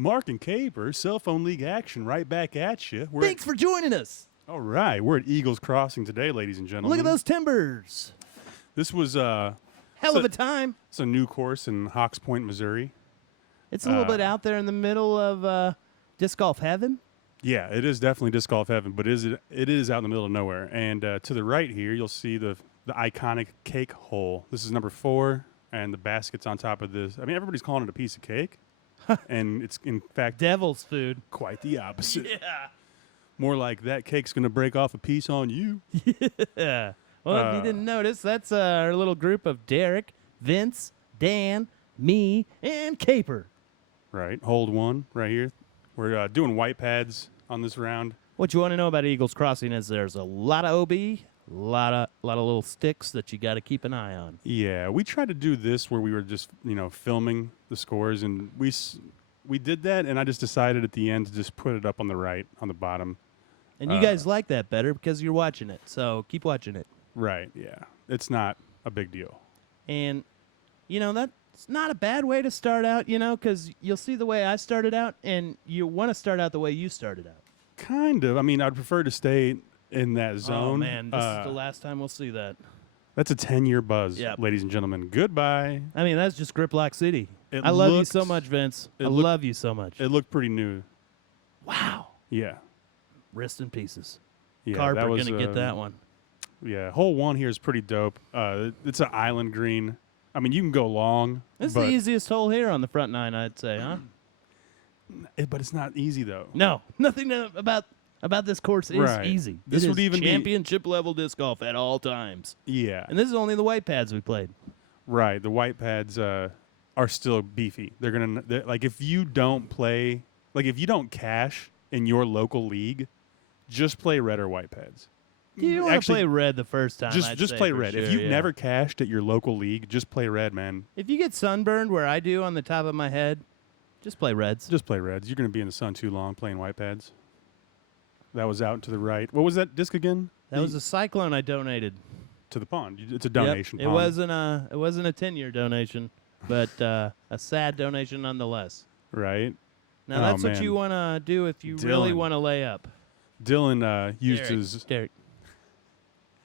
Mark and Kaper, Cellphone League action, right back at you. Thanks for joining us. All right, we're at Eagles Crossing today, ladies and gentlemen. Look at those timbers. This was Hell of a time. It's a new course in Hawks Point, Missouri. It's a little bit out there in the middle of disc golf heaven. Yeah, it is definitely disc golf heaven, but it is out in the middle of nowhere. And to the right here, you'll see the iconic cake hole. This is number 4, and the basket's on top of this. I mean, everybody's calling it a piece of cake, and it's, in fact, Devil's food. quite the opposite. Yeah. More like that cake's going to break off a piece on you. Yeah. Well, if you didn't notice, that's our little group of Derek, Vince, Dan, me, and Kaper. Right. Hold 1 right here. We're doing white pads on this round. What you want to know about Eagles Crossing is there's a lot of OB, a lot of little sticks that you got to keep an eye on. Yeah, we tried to do this where we were just, filming the scores, and we did that, and I just decided at the end to just put it up on the right, on the bottom. And you guys like that better because you're watching it, so keep watching it. Right, yeah. It's not a big deal. And, that's not a bad way to start out, because you'll see the way I started out, and you want to start out the way you started out. Kind of. I mean, I'd prefer to stay in that zone. Oh, man, this is the last time we'll see that. That's a 10-year buzz, Yep. ladies and gentlemen. Goodbye. I mean, that's just Grip Lock City. I love you so much, Vince. I love you so much. It looked pretty new. Wow. Yeah. Rest in pieces. Yeah, Carper going to get that one. Yeah, hole 1 here is pretty dope. It's an island green. I mean, you can go long. It's the easiest hole here on the front 9, I'd say, huh? But it's not easy, though. No, nothing about this course is easy. This would even championship level disc golf at all times. Yeah. And this is only the white pads we played. Right. The white pads are still beefy. They're like, if you don't play, like if you don't cash in your local league, just play red or white pads. You want to play red the first time. Just play red. Sure, if you've never cashed at your local league, just play red, man. If you get sunburned where I do on the top of my head, just play reds. Just play reds. You're going to be in the sun too long playing white pads. That was out to the right. What was that disc again? That was a Cyclone I donated to the pond. It's a donation. Yep. It wasn't a 10-year donation, but a sad donation nonetheless. Right. Now that's what you want to do if you really want to lay up. Dylan used Derek.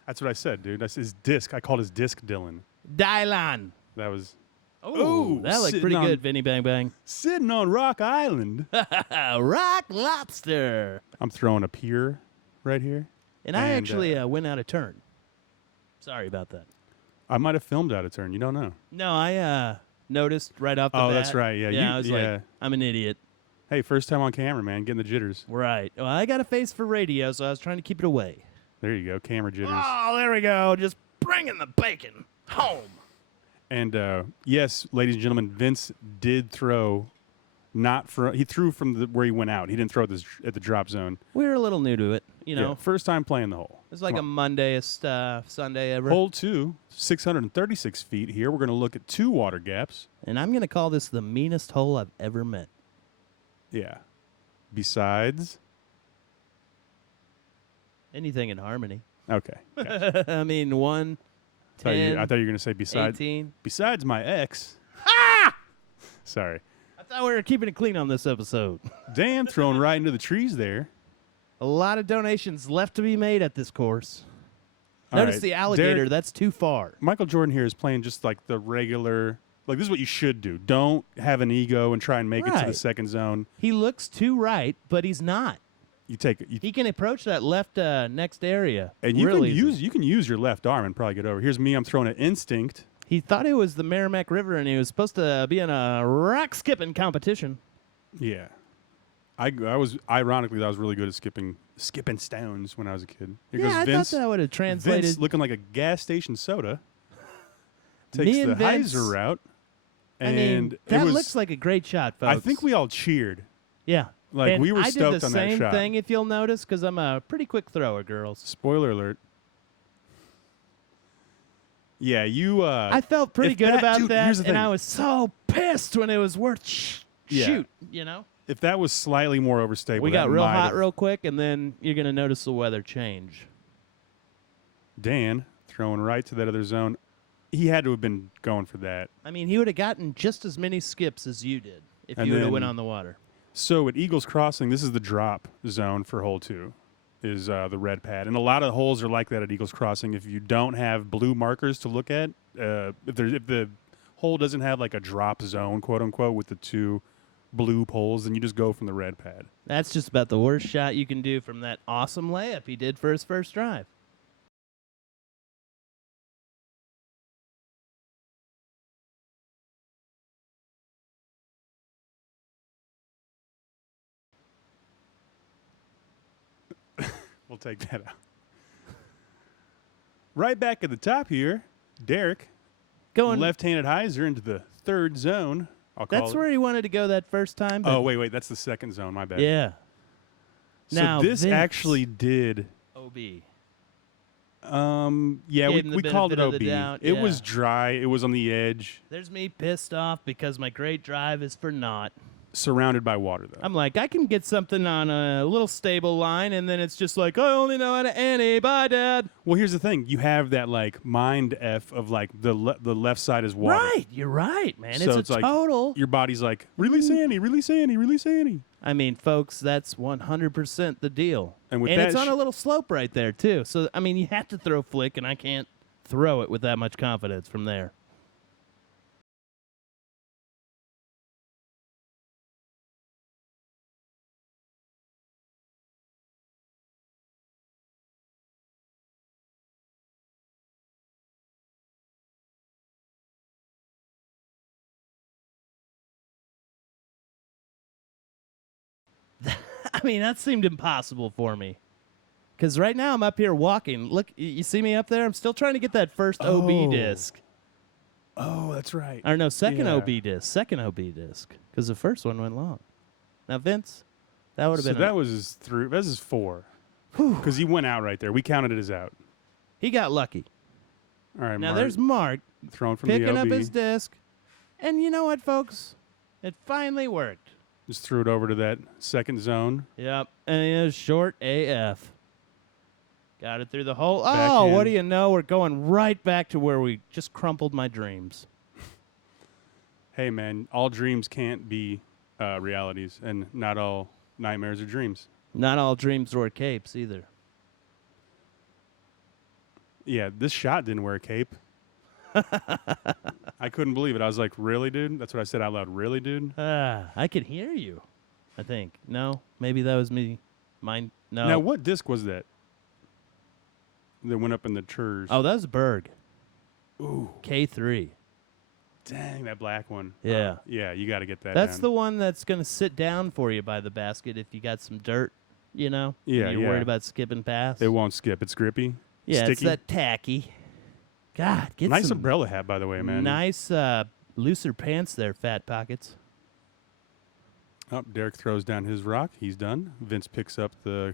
That's what I said, dude. That's his disc. I called his disc Dylan. Dylan. That was. Oh, that looked pretty good, Vinny Bang Bang. Sitting on Rock Island. Rock Lobster. I'm throwing a pier right here. And I actually went out of turn. Sorry about that. I might have filmed out of turn. You don't know. No, I noticed right off the bat. Oh, that's right. Yeah, I was like, I'm an idiot. Hey, first time on camera, man. Getting the jitters. Right. Well, I got a face for radio, so I was trying to keep it away. There you go. Camera jitters. Oh, there we go. Just bringing the bacon home. And, yes, ladies and gentlemen, Vince did throw he threw from where he went out. He didn't throw at the drop zone. We were a little new to it, Yeah, first time playing the hole. It's like a Mondayest Sunday ever. Hole 2, 636 feet here. We're going to look at 2 water gaps. And I'm going to call this the meanest hole I've ever met. Yeah. Besides? Anything in harmony. Okay. Gotcha. I mean, 1, 10, I thought you were going to say besides. 18. Besides my ex. Ah! Sorry. I thought we were keeping it clean on this episode. Dan thrown right into the trees there. A lot of donations left to be made at this course. All Notice right. the alligator. Derek, that's too far. Michael Jordan here is playing just like the regular. Like, this is what you should do. Don't have an ego and try and make it to the second zone. He looks too right, but he's not. He can approach that left next area. And you can use your left arm and probably get over. Here's me. I'm throwing an instinct. He thought it was the Merrimack River, and he was supposed to be in a rock skipping competition. Yeah. I was ironically I was really good at skipping stones when I was a kid. Here goes I Vince. thought that would have translated. Vince looking like a gas station soda. Takes the hyzer route. And that looks like a great shot, folks. I think we all cheered. Yeah. Like, and we were stoked on that shot. I did the same thing, if you'll notice, because I'm a pretty quick thrower, girls. Spoiler alert. Yeah, you... I felt pretty good about dude, that, here's the thing. and I was so pissed when it was worth shoot, If that was slightly more overstable, we got real hot real quick, and then you're going to notice the weather change. Dan throwing right to that other zone. He had to have been going for that. I mean, he would have gotten just as many skips as you did if you would have went on the water. So at Eagles Crossing, this is the drop zone for hole 2, is the red pad. And a lot of holes are like that at Eagles Crossing. If you don't have blue markers to look at, if the hole doesn't have like a drop zone, quote unquote, with the 2 blue poles, then you just go from the red pad. That's just about the worst shot you can do from that awesome layup he did for his first drive. We'll take that out. Right back at the top here, Derek, Going left-handed hyzer into the 3rd zone. I'll call That's it. where he wanted to go that first time. But Oh, wait, that's the 2nd zone. My bad. yeah. So Now, this Vince. actually did. OB. Yeah, Gave him the we called it benefit of OB. the doubt, It yeah. was dry. It was on the edge, There's me pissed off because my great drive is for naught. surrounded by water, though. I'm like, I can get something on a little stable line, and then it's just like, I only know how to ante. Bye, Dad. Well, here's the thing. You have that, like, mind F of, like, the left side is water. Right. You're right, man. So it's a like, total. your body's like, really sandy, really sandy, really sandy. I mean, folks, that's 100% the deal. And with it's that on a little slope right there, too. So, I mean, you have to throw flick, and I can't throw it with that much confidence from there. I mean, that seemed impossible for me. Because right now I'm up here walking. Look, you see me up there? I'm still trying to get that first OB disc. Oh, that's right. Or no, second Yeah. OB disc. Second OB disc. Because the first one went long. Now, Vince, that would have So been... that was his 3. That was his 4. Because he went out right there. We counted it as out. He got lucky. All right, Now, Mark, there's Mark thrown from the picking OB. up his disc. And you know what, folks? It finally worked. Just threw it over to that 2nd zone. Yep. And it was short AF. Got it through the hole. Backhand. Oh, what do you know? We're going right back to where we just crumpled my dreams. Hey, man, all dreams can't be realities, and not all nightmares are dreams. Not all dreams wear capes either. Yeah, this shot didn't wear a cape. I couldn't believe it. I was like, really, dude? That's what I said out loud. Really, dude? I could hear you, I think. No? Maybe that was me. Mine? No. Now, what disc was that? That went up in the churs. Oh, that was Berg. Ooh. K3. Dang, that black one. Yeah. Yeah, you got to get that That's down. the one that's going to sit down for you by the basket if you got some dirt, you know? Yeah, You're yeah. worried about skipping past. It won't skip. It's grippy. Yeah, sticky. it's that tacky. God, get Nice some umbrella hat, by the way, man. nice looser pants there, fat pockets. Oh, Derek throws down his rock. He's done. Vince picks up the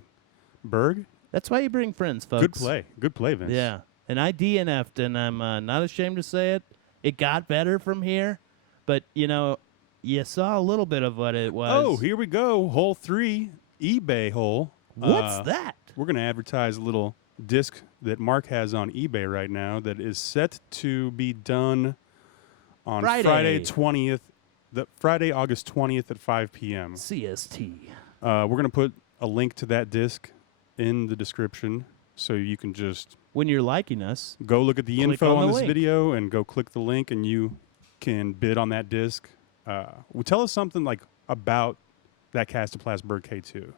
Berg. That's why you bring friends, folks. Good play. Good play, Vince. Yeah. And I DNF'd, and I'm not ashamed to say it. It got better from here, but, you know, you saw a little bit of what it was. Oh, here we go. Hole 3, eBay hole. What's that? We're going to advertise a little disc that Mark has on eBay right now that is set to be done on Friday 20th, Friday, August 20th at 5 p.m. CST. We're going to put a link to that disc in the description so you can just When you're liking us, go look at the Click info on on the this link. video and go click the link and you can bid on that disc. Well, tell us something like about that Kastaplast Berg K2.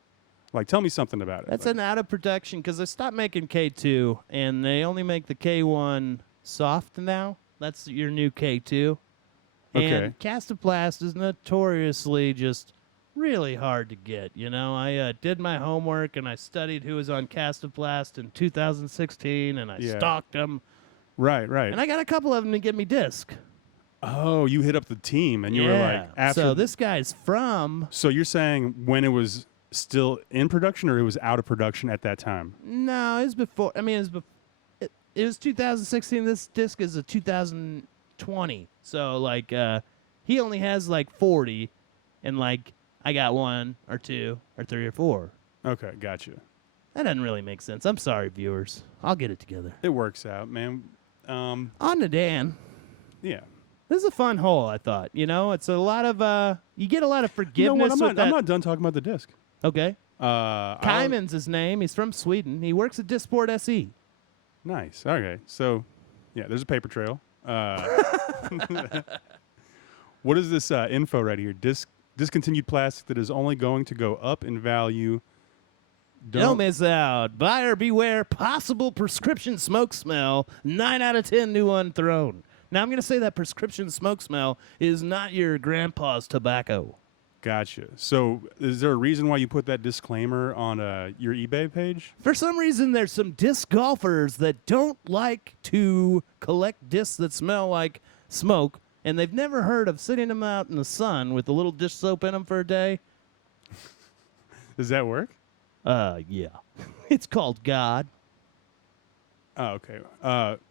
Like, tell me something about it. that's Like, an out of production because they stopped making K2 and they only make the K1 soft now. That's your new K2. Okay. And Kastaplast is notoriously just really hard to get. You know, I did my homework and I studied who was on Kastaplast in 2016 and I Yeah. stalked them. right. And I got a couple of them to get me disc. Oh, you hit up the team and you were like, after. So this guy's from... So you're saying when it was still in production or it was out of production at that time? No, it was before. I mean, it was 2016. This disc is a 2020. So, like, he only has, like, 40. And, like, I got 1 or 2 or 3 or 4. Okay, gotcha. That doesn't really make sense. I'm sorry, viewers. I'll get it together. It works out, man. On to Dan. Yeah. This is a fun hole, I thought. You know, it's a lot of you get a lot of forgiveness. You know what? with I'm that. not done talking about the disc. Okay. I'll- Kaiman's his name. He's from Sweden. He works at Disport SE. Nice. Okay. So, yeah, there's a paper trail. What is this info right here? Discontinued plastic that is only going to go up in value. Don't miss out. Buyer beware. Possible prescription smoke smell. 9 out of 10 new unthrown. Now, I'm going to say that prescription smoke smell is not your grandpa's tobacco. Gotcha. So, is there a reason why you put that disclaimer on your eBay page? For some reason, there's some disc golfers that don't like to collect discs that smell like smoke, and they've never heard of sitting them out in the sun with a little dish soap in them for a day. Does that work? Yeah. It's called God. Oh, okay.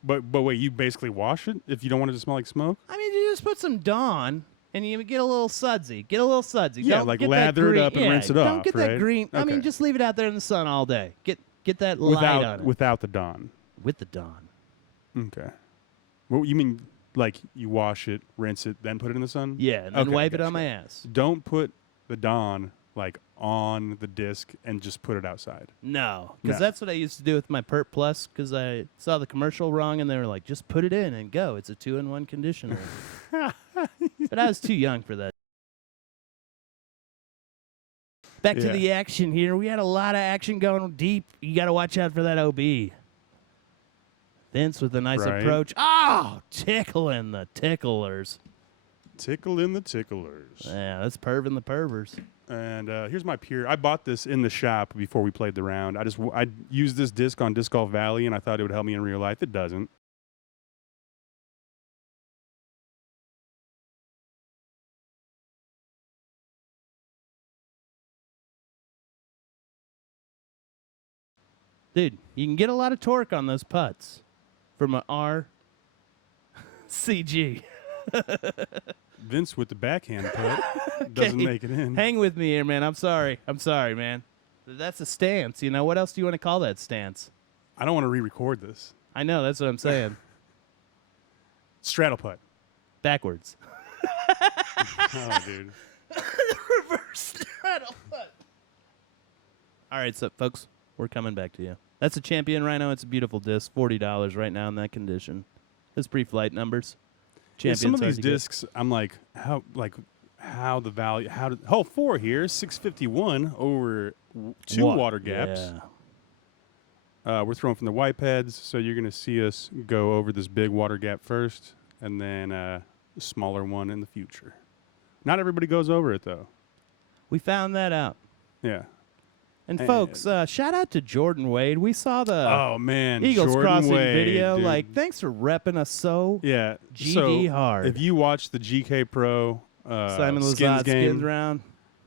But wait, you basically wash it if you don't want it to smell like smoke? I mean, you just put some Dawn, and you get a little sudsy. Get a little sudsy. Yeah, Don't like get lather that it green, up and yeah, rinse it don't off, get that right? green. I mean, Okay. just leave it out there in the sun all day. Get that light on it. Without the Dawn. With the Dawn. Okay. Well, you mean like you wash it, rinse it, then put it in the sun? Yeah, and then Okay, wipe it gotcha. on my ass. Don't put the Dawn like on the disc and just put it outside. No, because No. that's what I used to do with my Pert Plus, because I saw the commercial wrong, and they were like, just put it in and go. It's a 2-in-1 conditioner. But I was too young for that. Back to Yeah. the action here. We had a lot of action going deep. You got to watch out for that OB. Vince with a nice Right. approach. Oh, tickling the ticklers. Tickling the ticklers. Yeah, that's perving the pervers. And here's my peer. I bought this in the shop before we played the round. I used this disc on Disc Golf Valley, and I thought it would help me in real life. It doesn't. Dude, you can get a lot of torque on those putts from an RCG. Vince with the backhand putt doesn't Okay. make it in. Hang with me here, man. I'm sorry, man. That's a stance. You know, what else do you want to call that stance? I don't want to re-record this. I know, that's what I'm saying. Straddle putt. Backwards. Oh, dude. Reverse straddle putt. All right, so folks, we're coming back to you. That's a Champion Rhino. It's a beautiful disc. $40 right now in that condition. It's pre-flight numbers. Yeah, some of Champion's these hard to get. discs, I'm like, how the value, hole 4 here, 651 over 2 water gaps. Yeah. We're throwing from the wipe heads, so you're going to see us go over this big water gap first, and then a smaller one in the future. Not everybody goes over it, though. We found that out. Yeah. And folks, shout out to Jordan Wade. We saw the Oh, man. Eagles Jordan Crossing Wade, video. dude. Like, thanks for repping us so Yeah. GD hard. If you watch the GK Pro Simon skins Lizotte game, skins round.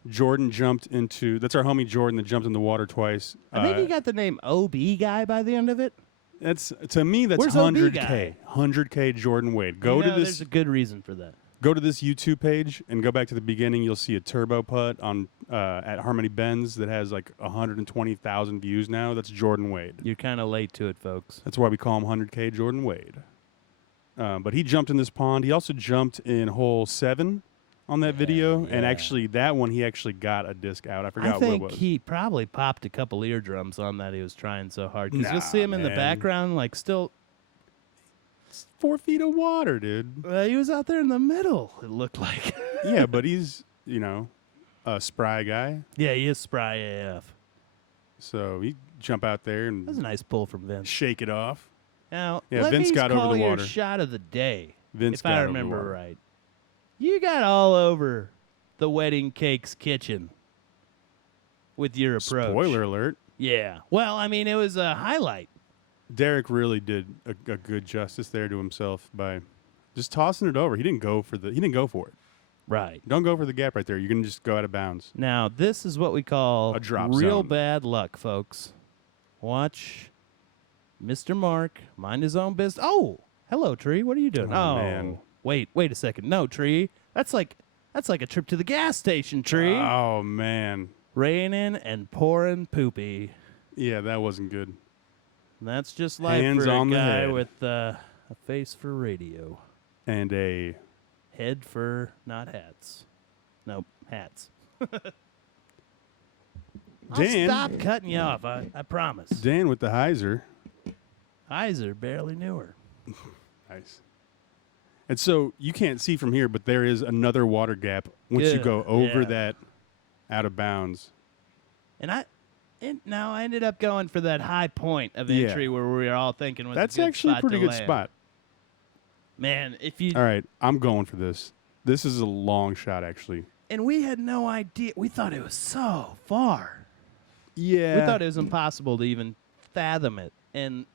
Jordan jumped into, that's our homie Jordan that jumped in the water twice. I think he got the name OB guy by the end of it. That's, to me, that's Where's OB 100K. guy? 100K Jordan Wade. Go You to know, this. There's a good reason for that. Go to this YouTube page and go back to the beginning. You'll see a turbo putt on at Harmony Bends that has like 120,000 views now. That's Jordan Wade. You're kind of late to it, folks. That's why we call him 100K Jordan Wade. But he jumped in this pond. He also jumped in hole 7 on that video. And yeah. actually, that one, he actually got a disc out. I I forgot what it think was. he probably popped a couple eardrums on that. He was trying so hard. Because you'll Nah, see him in the man. background, like still. It's 4 feet of water, dude. He was out there in the middle, it looked like. Yeah, but he's, a spry guy. Yeah, he is spry AF. So he jump out there That was a and nice pull from Vince. shake it off. Now, Yeah, let Vince me got over call the your water. shot of the day, Vince if got I over the remember water. right. You got all over the Wedding Cake's kitchen with your approach. Spoiler alert. Yeah. Well, I mean, it was a highlight. Derek really did a good justice there to himself by just tossing it over. He didn't go for it. Right. Don't go for the gap right there. You're gonna just go out of bounds. Now, this is what we call A drop real zone. bad luck, folks. Watch Mr. Mark mind his own business. Oh, hello, Tree. What are you doing? Oh, man. Wait a second. No, Tree. That's like a trip to the gas station, Tree. Oh man. Raining and pouring poopy. Yeah, that wasn't good. That's just like Hands for a on the guy head. with a face for radio. And a Head for not hats. Nope, hats. I'll Dan. stop cutting you off. I promise. Dan with the hyzer. Heiser barely knew her. Nice. And so you can't see from here, but there is another water gap once you Good, go over yeah. that out of bounds. And I ended up going for that high point of Yeah. entry where we were all thinking was That's a good actually a spot pretty to good land. spot. Man, if you All right, I'm going for this. This is a long shot, actually. and we had no idea. We thought it was so far. Yeah. We thought it was impossible to even fathom it, and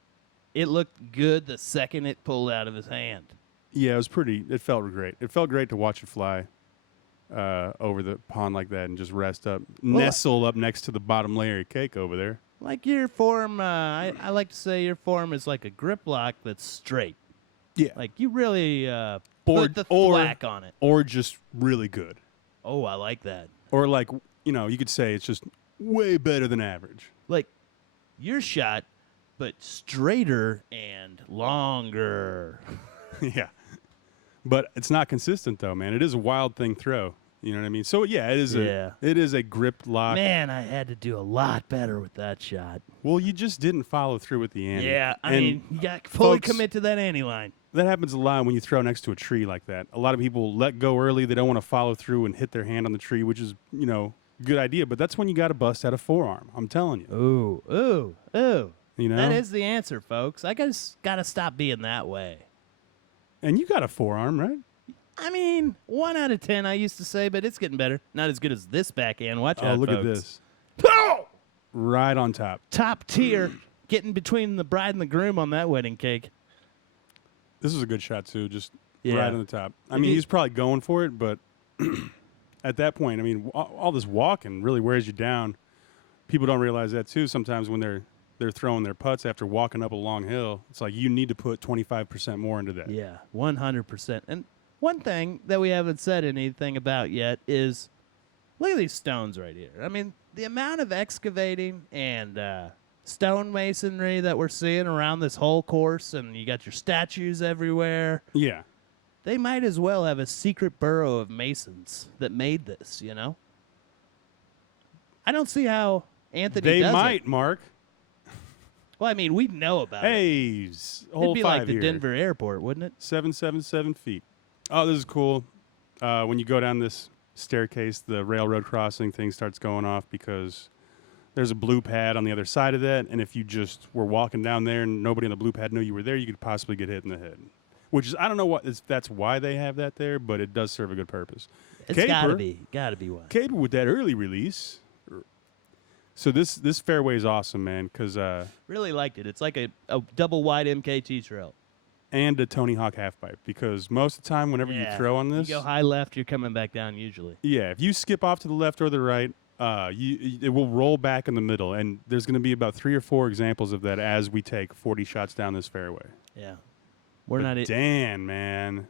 it looked good the second it pulled out of his hand. Yeah, it felt great. It felt great to watch it fly over the pond like that and just rest up, nestle up next to the bottom layer of cake over there. Like your form, I like to say your form is like a grip lock that's straight. Yeah. Like you really put the thwack on it. Or just really good. Oh, I like that. Or like, you could say it's just way better than average. Like your shot, but straighter and longer. Yeah. But it's not consistent though, man. It is a wild thing throw. You know what I mean? So yeah, it is a gripped lock. Man, I had to do a lot better with that shot. Well, you just didn't follow through with the ante. Yeah, I And mean, you got to fully folks, commit to that ante line. that happens a lot when you throw next to a tree like that. A lot of people let go early. They don't want to follow through and hit their hand on the tree, which is, good idea. But that's when you got to bust out a forearm. I'm telling you. Ooh. That is And the answer, folks. I just got to stop being that way. you got a forearm, right? I mean, 1 out of 10, I used to say, but it's getting better. Not as good as this backhand. Watch out, Look at folks. this. Right on top. Top tier, getting between the bride and the groom on that wedding cake. This is a good shot, too. Just Yeah. right on the top. I If mean, you- he's probably going for it, but at that point, I mean, all this walking really wears you down. People don't realize that, too, sometimes when they're throwing their putts after walking up a long hill. It's like you need to put 25% more into that. Yeah, 100%. And one thing that we haven't said anything about yet is look at these stones right here. I mean, the amount of excavating and stone masonry that we're seeing around this whole course, and you got your statues everywhere. Yeah. They might as well have a secret burrow of masons that made this, I don't see how Anthony They does might, it. Mark. Well, I mean, we'd know about it. Hey, It'd hole be 5 like the here. Denver airport, wouldn't it? 777 feet. Oh, this is cool. When you go down this staircase, the railroad crossing thing starts going off because there's a blue pad on the other side of that, and if you just were walking down there and nobody on the blue pad knew you were there, you could possibly get hit in the head. Which is, I don't know if that's why they have that there, but it does serve a good purpose. It's gotta be one. Kaper with that early release. So this fairway is awesome, man, because Really liked it. It's like a double wide MKT trail. and a Tony Hawk half pipe, because most of the time whenever you throw on this, You go high left, you're coming back down usually. yeah, if you skip off to the left or the right, it will roll back in the middle, and there's going to be about 3 or 4 examples of that as we take 40 shots down this fairway. Yeah. We're But not it. Dan, man.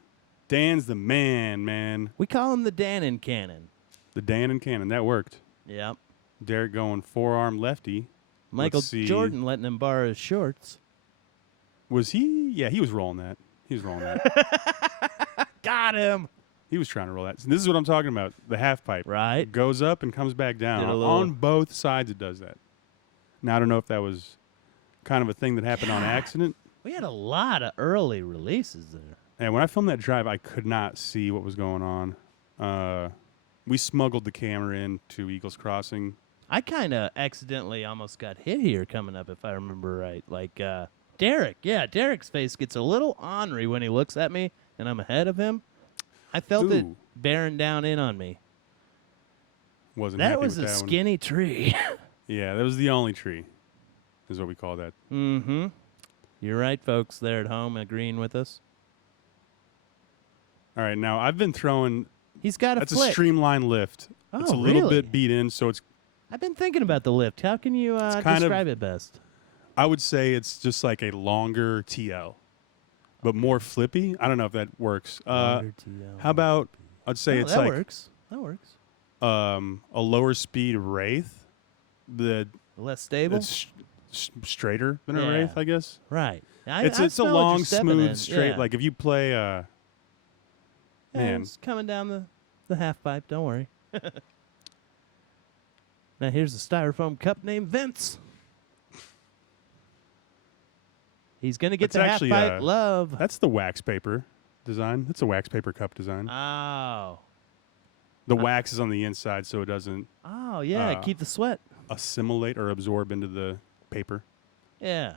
Dan's the man. We call him the Dannon Cannon. The Dan and Cannon, that worked. Yep. Derek going forearm lefty. Michael Let's see. Jordan letting him borrow his shorts. Was he? Yeah, he was rolling that. Got him. He was trying to roll that. So this is what I'm talking about. The half pipe. Right. Goes up and comes back down. Did a little- On both sides it does that. Now, I don't know if that was kind of a thing that happened on accident. We had a lot of early releases there. And when I filmed that drive, I could not see what was going on. We smuggled the camera in to Eagles Crossing. I kind of accidentally almost got hit here coming up, if I remember right. Like Derek. Yeah, Derek's face gets a little ornery when he looks at me, and I'm ahead of him. I felt it Ooh. bearing down in on me. Wasn't That happy was with a that one. skinny tree. Yeah, that was the only tree, is what we call that. Mm-hmm. You're right, folks there at home agreeing with us. All right, now I've been throwing. He's got a That's flick. a streamlined lift. It's a Oh, little really? bit beat in, so it's. I've been thinking about the lift. How can you kind of- describe it best? I would say it's just like a longer TL, but more flippy. I don't know if that works. Longer TL. How about I'd say Oh, it's that like works. That works. a lower speed Wraith. Less stable? It's straighter than a Yeah. Wraith, I guess. Right. It's I a smell what you're long, stepping smooth, in. straight. Yeah. Like if you play Man. It's coming down the half pipe. Don't worry. Now here's a styrofoam cup named Vince. He's gonna get That's the half actually, pipe love. That's the wax paper design. That's a wax paper cup design. Oh. The wax is on the inside, so it doesn't Oh yeah, keep the sweat. assimilate or absorb into the paper. Yeah.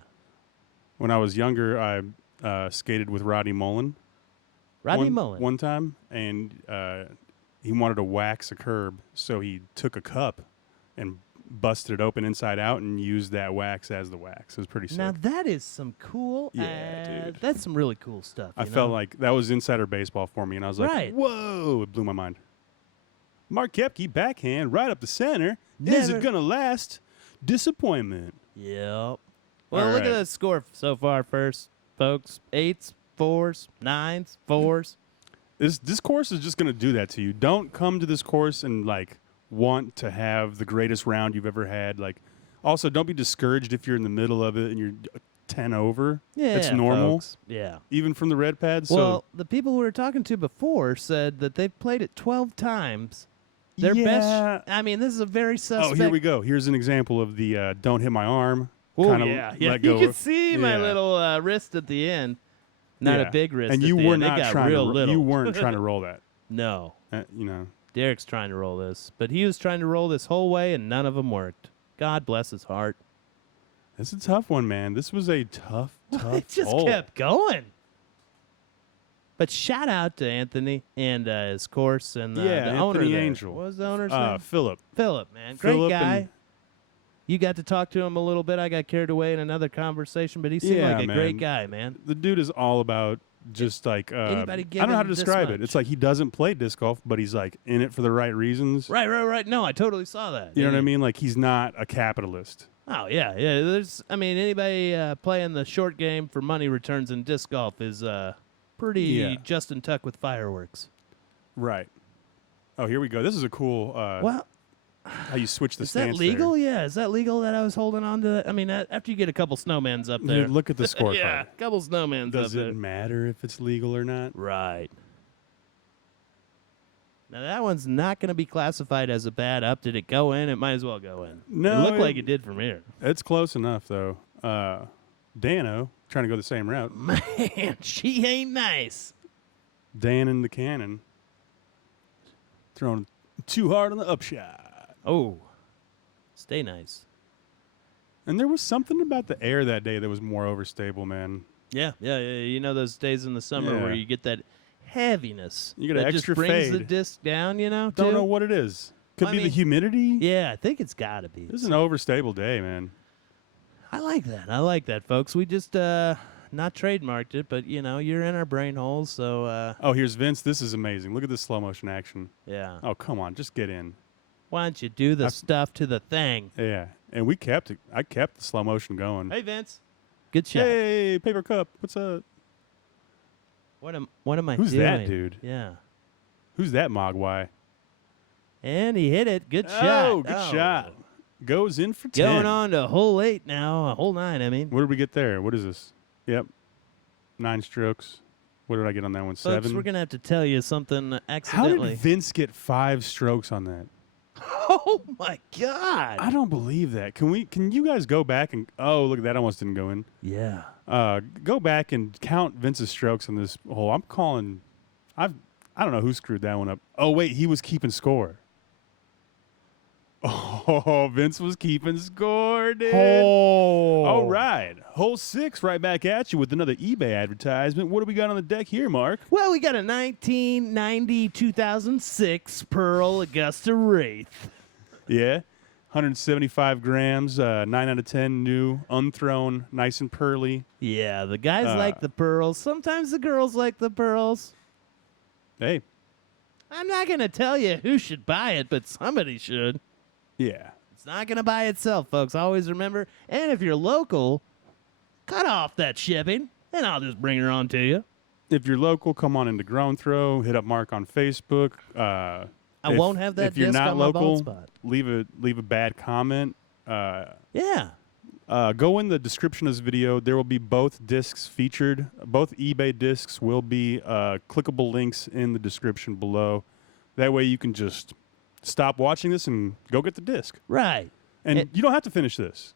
When I was younger, I skated with Rodney Mullen. Rodney Mullen. One time, and he wanted to wax a curb, so he took a cup and busted it open inside out and used that wax as the wax. It was pretty sick. Now that is some cool. Yeah, dude. That's some really cool stuff. I you felt know? like that was insider baseball for me, and I was like, Right. whoa, it blew my mind. Mark Koepke, backhand, right up the center. Is it Never- going to last? Disappointment. Yep. Well, All look at right. the score so far, first, folks. 8s, 4s, 9s, 4s. This course is just going to do that to you. Don't come to this course and, like, want to have the greatest round you've ever had. Like, also, don't be discouraged if you're in the middle of it and you're 10 over. Yeah, It's normal, folks. Yeah. even from the red pads. Well, the people we were talking to before said that they've played it 12 times. Their Yeah. best. I mean, this is a very suspect. Oh, here we go. Here's an example of the don't hit my arm. Oh, Kinda yeah. let You go can of- see my yeah. little wrist at the end. Not Yeah. a big wrist. And at you the were end. not It got trying real to. little. You weren't trying to roll that. No. You know. Derek's trying to roll this, but he was trying to roll this whole way, and none of them worked. God bless his heart. It's a tough one, man. This was a tough It just hole. kept going. But shout out to Anthony and his course and Yeah, the owner. Anthony there. Angel. What was the owner's name? Philip. Philip, man. Great Philip guy. and- You got to talk to him a little bit. I got carried away in another conversation, but he seemed Yeah, like a great man. guy, man. The dude is all about just like Anybody I don't know how to given this describe it. much. It's like he doesn't play disc golf, but he's like in it for the right reasons. Right. No, I totally saw that. You know what I mean? Like he's not a capitalist. Oh, yeah. Anybody playing the short game for money returns in disc golf is pretty Yeah. Justin Tuck with fireworks. Right. Oh, here we go. This is a cool Well, how you switch the is that stance legal? there. Yeah, is that legal that I was holding on to that? I mean, after you get a couple snowmans up there. Dude, look at the scorecard. Yeah, a couple snowmans Does up it there. matter if it's legal or not? Right. Now, that one's not going to be classified as a bad up. Did it go in? It might as well go in. No, It looked like it did from here. It's close enough though. Dano trying to go the same route. Man, she ain't nice. Dan in the cannon. Throwing too hard on the upshot. Oh, stay nice. And there was something about the air that day that was more overstable, man. Yeah. You know those days in the summer where Yeah. you get that heaviness. You get an that extra just brings the fade. disc down, you know, Don't too? know what it is. Could I be mean, the humidity. Yeah, I think it's got to be. This is an overstable day, man. I like that, folks. We just not trademarked it, but, you know, you're in our brain holes, so, Oh, here's Vince. This is amazing. Look at this slow motion action. yeah. Oh, come on. Just get in. Why don't you do the stuff to the thing? Yeah. And we kept it. I kept the slow motion going. Hey, Vince. Good shot. Hey, Paper Cup. What's up? What am I Who's doing? that dude? Yeah. Who's that Mogwai? And he hit it. Good shot. Oh, good shot. Goes in for 10. Going on to hole 8 now. Hole 9, I mean. What did we get there? What is this? Yep. 9 strokes. What did I get on that one? Folks, 7? we're going to have to tell you something How accidentally. did Vince get 5 strokes on that? Oh, my God. I don't believe that. Can you guys go back and oh, look at that, almost didn't go in. Yeah. Go back and count Vince's strokes on this hole. I'm calling I don't know who screwed that one up. Oh wait, he was keeping score. Oh, Vince was keeping score, dude. Oh. All right. Hole 6 right back at you with another eBay advertisement. What do we got on the deck here, Mark? Well, we got a 1990-2006 Pearl Augusta Wraith. Yeah. 175 grams, 9 out of 10 new, unthrown, nice and pearly. Yeah, the guys like the pearls. Sometimes the girls like the pearls. Hey, I'm not going to tell you who should buy it, but somebody should. yeah. It's not going to buy itself, folks. Always remember. And if you're local, cut off that shipping, and I'll just bring her on to you. If you're local, come on into Grown Throw. Hit up Mark on Facebook. I won't have that If you're disc not on my bald local, spot. leave a bad comment. Yeah. Go in the description of this video. There will be both discs featured. Both eBay discs will be clickable links in the description below. That way you can just stop watching this and go get the disc. Right. And you don't have to finish this.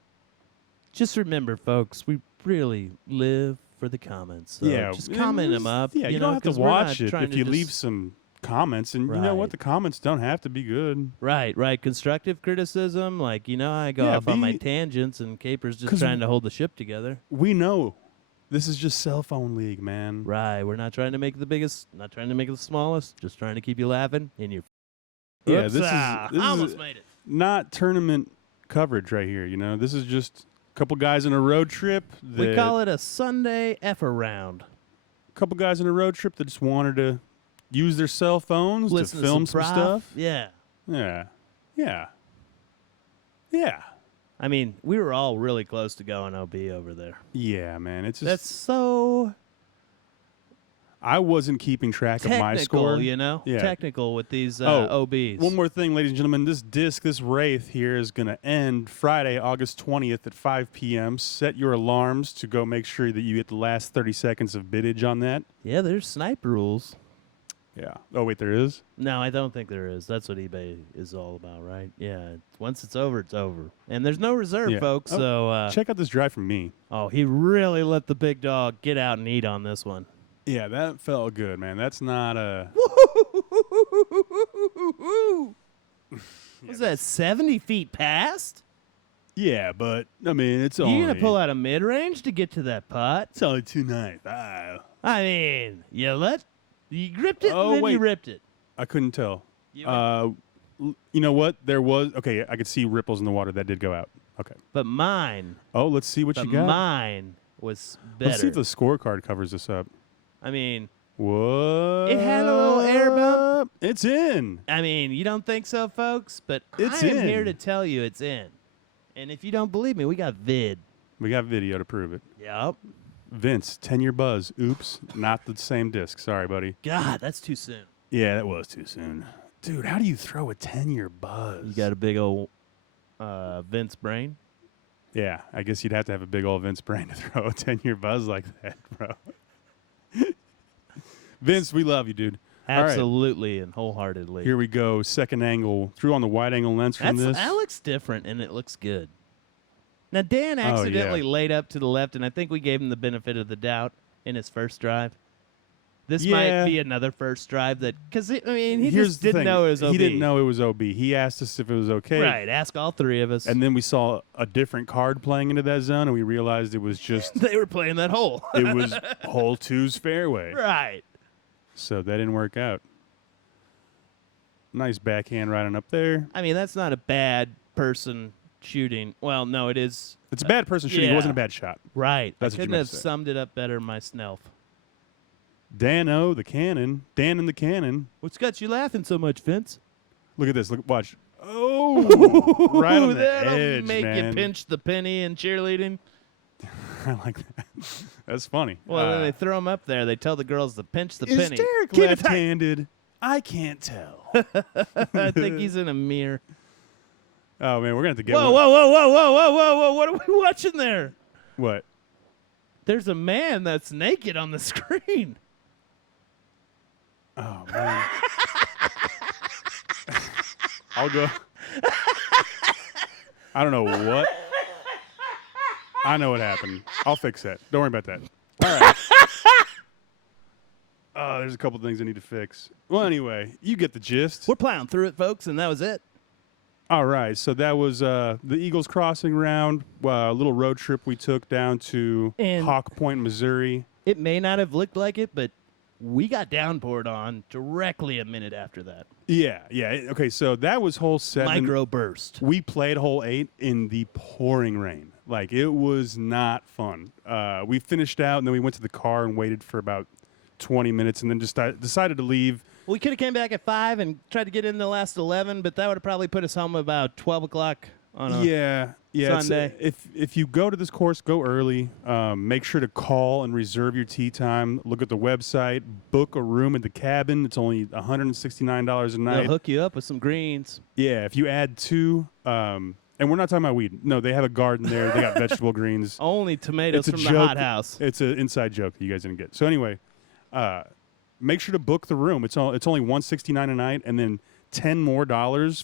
Just remember, folks, we really live for the comments. So Yeah, just comment them up. Yeah, you don't have to 'cause we're not watch it trying if to you just- leave some comments. And you know what? Right. The comments don't have to be good. Right. Constructive criticism, like, I go Yeah, off on my tangents, and Kaper's just 'cause trying to hold the ship together. We know this is just cell phone league, man. Right. We're not trying to make the biggest, not trying to make it the smallest, just trying to keep you laughing in your. Yeah, Oops, this I is almost made it. not tournament coverage right here. This is just a couple guys in a road trip. We call it a Sunday effer round. A couple guys in a road trip that just wanted to use their cell phones Listen to film some some prof. stuff. Yeah. Yeah. I mean, we were all really close to going OB over there. Yeah, man. It's just That's so I wasn't keeping track of my technical, score. Yeah. Technical with these Oh, OBs. One more thing, ladies and gentlemen. This disc, this Wraith here, is going to end Friday, August 20th at 5 p.m. Set your alarms to go make sure that you get the last 30 seconds of biddage on that. Yeah, there's snipe rules. Yeah. Oh, wait, there is? No, I don't think there is. That's what eBay is all about, right? Yeah. Once it's over, it's over. And there's no reserve, Yeah. folks. Oh, So, check out this drive from me. oh, he really let the big dog get out and eat on this one. Yeah, that felt good, man. That's not a... Was that 70 feet past? Yeah, but, I mean, it's You only... gonna pull out a mid-range to get to that putt? It's only 295. I mean, you gripped it Oh, and then wait. you ripped it. I couldn't tell. You You know what? There was... Okay, I could see ripples in the water. That did go out. Okay. But mine, Oh, let's see what you got. mine was better. Let's see if the scorecard covers this up. I mean, What? It had a little air bump. It's in. you don't think so, folks? But It's I am here in. to tell you it's in. And if you don't believe me, we got vid. We got video to prove it. Yep. Vince, 10-year buzz. Oops, not the same disc. Sorry, buddy. God, that's too soon. Yeah, that was too soon. Dude, how do you throw a 10-year buzz? You got a big old Vince brain. Yeah, I guess you'd have to have a big old Vince brain to throw a 10-year buzz like that, bro. Vince, we love you, dude. All right. Absolutely and wholeheartedly. Here we go. Second angle. Threw on the wide angle lens from this. That looks different, and it looks good. Now, Dan accidentally laid up to the left, and I think we gave him the benefit of the doubt in his first drive. This Yeah. might be another first drive because he Here's just the didn't thing. know it was OB. He didn't know it was OB. He asked us if it was okay. Right, ask all three of us. And then we saw a different card playing into that zone, and we realized it was just they were playing that hole. it was hole two's fairway. Right. So that didn't work out. Nice backhand right on up there. I mean, that's not a bad person shooting. Well, no, it is. It's a bad person shooting. It yeah. wasn't a bad shot. Right. That's I what you couldn't meant have to say. summed it up better myself. Dan O, the cannon. Dan in the cannon. What's got you laughing so much, Vince? Look at this. Look, watch. Oh, right on the That'll edge, make man. you pinch the penny in cheerleading. I like that. That's funny. Well, when they throw them up there, they tell the girls to pinch the penny. Derek Keep it tight. left-handed? I can't tell. I think he's in a mirror. Oh man, we're gonna have to get Whoa, one. whoa, whoa, whoa, whoa, whoa, whoa, whoa! What are we watching there? What? There's a man that's naked on the screen. Oh man. I'll go. I don't know what. I know what happened. I'll fix that. Don't worry about that. All right. Oh, there's a couple things I need to fix. Well, anyway, you get the gist. We're plowing through it, folks, and that was it. All right, so that was the Eagles Crossing round, a little road trip we took down to And- Hawk Point, Missouri. It may not have looked like it, but we got downpoured on directly a minute after that. Yeah. Okay, so that was hole 7. Micro burst. We played hole 8 in the pouring rain. Like, it was not fun. We finished out, and then we went to the car and waited for about 20 minutes, and then just decided to leave. We could have came back at 5 and tried to get in the last 11, but that would have probably put us home about 12 o'clock on a Yeah. it's- Sunday. If you go to this course, go early. Make sure to call and reserve your tee time. Look at the website. Book a room at the cabin. It's only $169 a They'll night. hook you up with some greens. Yeah, if you add 2, And we're not talking about weed. No, they have a garden there. They got vegetable greens. Only tomatoes It's a from joke. the hothouse. It's an inside joke that you guys didn't get. So anyway, make sure to book the room. It's only $169 a night, and then $10 more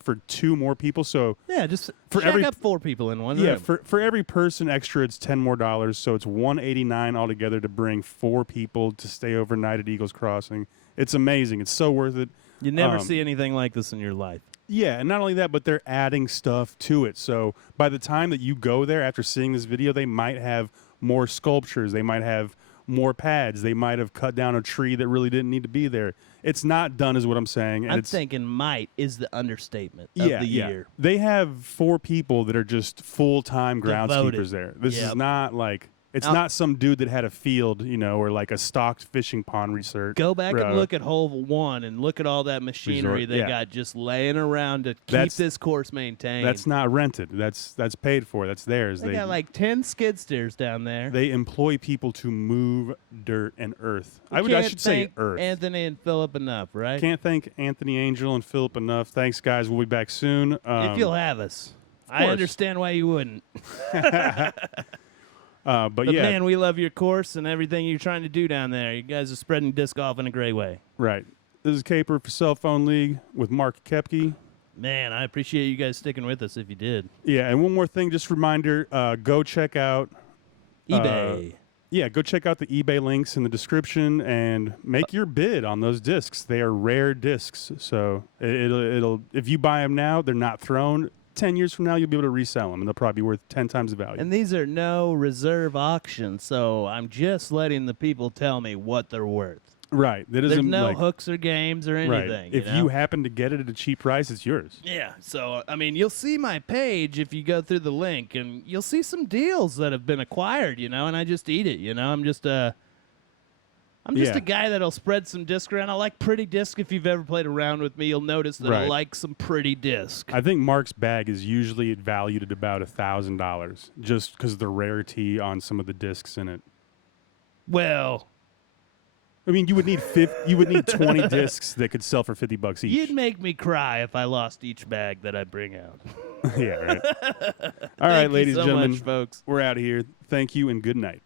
for 2 more people. So Yeah, just For check every- up 4 people in one yeah, room. for every person extra, it's $10 more. So it's $189 altogether to bring 4 people to stay overnight at Eagles Crossing. It's amazing. It's so worth it. You never see anything like this in your life. Yeah, and not only that, but they're adding stuff to it. So by the time that you go there after seeing this video, they might have more sculptures. They might have more pads. They might have cut down a tree that really didn't need to be there. It's not done, is what I'm saying. And I'm it's, thinking might is the understatement of the year. They have 4 people that are just full-time groundskeepers there. This is Yep. not like it's not some dude that had a field, or like a stocked fishing pond research. Go back and look at hole 1 and look at all that machinery Resort, they yeah. got just laying around to keep That's- this course maintained. That's not rented. That's paid for. That's theirs. They got like 10 skid steers down there. They employ people to move dirt and earth. We I can't should say thank earth. Anthony and Philip enough, right? Can't thank Anthony Angel and Philip enough. Thanks, guys. We'll be back soon. If you'll have us. I course. understand why you wouldn't. but But yeah, man, we love your course and everything you're trying to do down there. You guys are spreading disc golf in a great way. right. This is Kaper for Cellphone League with Mark Koepke. Man, I appreciate you guys sticking with us if you did. Yeah, and one more thing, just a reminder, go check out eBay. go check out the eBay links in the description and make your bid on those discs. They are rare discs, so it'll if you buy them now, they're not thrown. 10 years from now, you'll be able to resell them, and they'll probably be worth 10 times the value. And these are no reserve auctions, so I'm just letting the people tell me what they're worth. Right. That There's isn't no like, hooks or games or right. anything. If you know? you happen to get it at a cheap price, it's yours. Yeah, so I mean, you'll see my page if you go through the link, and you'll see some deals that have been acquired, and I just eat it, I'm just Yeah. a guy that'll spread some disc around. I like pretty disc. If you've ever played around with me, you'll notice that I Right. like some pretty disc. I think Mark's bag is usually valued at about $1,000, just because of the rarity on some of the discs in it. Well, I mean, you would need 20 discs that could sell for $50 each. you'd make me cry if I lost each bag that I bring out. Yeah, right. All right, Thank you ladies so and gentlemen, much, folks. we're out of here. Thank you and good night.